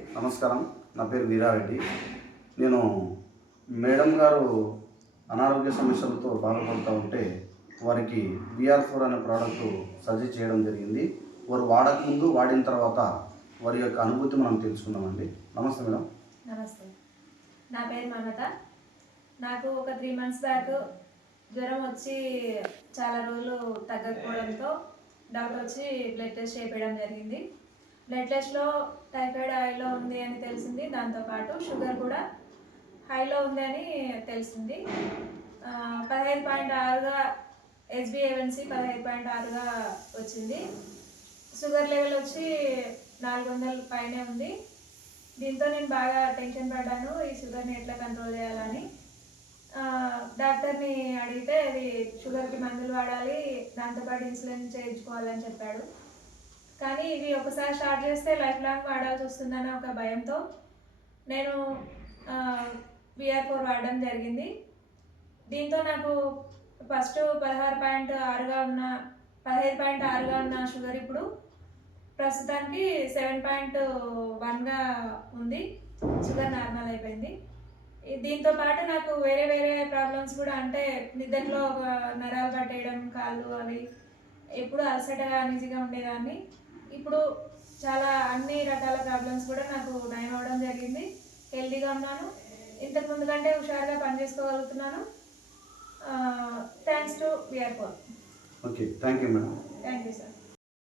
నమస్కారం. నా పేరు వీరారెడ్డి. నేను మేడం గారు అనారోగ్య సమస్యలతో బాధపడుతూ ఉంటే వారికి బిఆర్ ఫోర్ అనే ప్రోడక్ట్ సజెస్ట్ చేయడం జరిగింది. వారు వాడక ముందు వాడిన తర్వాత వారి యొక్క అనుభూతి మనం తెలుసుకుందామండి. నమస్తే మేడం. నమస్తే. నా పేరు మమత. నాకు ఒక త్రీ మంత్స్ బ్యాక్ జ్వరం వచ్చి చాలా రోజులు తగ్గకపోవడంతో డాక్టర్ వచ్చి బ్లడ్ టెస్ట్ చేయించడం జరిగింది. బ్లడ్ టెస్ట్లో టైఫాయిడ్ హైలో ఉంది అని తెలిసింది దాంతోపాటు షుగర్ కూడా హైలో ఉంది అని తెలిసింది. పదహైదు పాయింట్ ఆరుగా ఎస్బిఏవన్సీ పదహైదు పాయింట్ ఆరుగా వచ్చింది. షుగర్ లెవెల్ వచ్చి నాలుగు వందల పైనే ఉంది. దీంతో నేను బాగా టెన్షన్ పడ్డాను ఈ షుగర్ని ఎట్లా కంట్రోల్ చేయాలని. డాక్టర్ని అడిగితే అది షుగర్కి మందులు వాడాలి దాంతోపాటు ఇన్సులిన్ చేయించుకోవాలని చెప్పాడు. కానీ ఇవి ఒకసారి స్టార్ట్ చేస్తే లైఫ్ లాంగ్ వాడాల్సి వస్తుందన్న ఒక భయంతో నేను విఆర్ ఫోర్ వాడడం జరిగింది. దీంతో నాకు ఫస్ట్ పదహారు పాయింట్ ఆరుగా ఉన్న పదహైదు పాయింట్ ఆరుగా ఉన్న షుగర్ ఇప్పుడు ప్రస్తుతానికి సెవెన్ పాయింట్ వన్గా ఉంది. షుగర్ నార్మల్ అయిపోయింది. దీంతో పాటు నాకు వేరే వేరే ప్రాబ్లమ్స్ కూడా అంటే నిద్రలో ఒక నరాలు పట్టేయడం కాళ్ళు అవి ఎప్పుడు అలసటగా అనీజీగా ఉండేదాన్ని. ఇప్పుడు చాలా అన్ని రకాల ప్రాబ్లమ్స్ కూడా నాకు నయం అవ్వడం జరిగింది. హెల్తీగా ఉన్నాను. ఇంతకు ముందు కంటే హుషారుగా పనిచేసుకోగలుగుతున్నాను thanks to VR four okay thank you madam thank you sir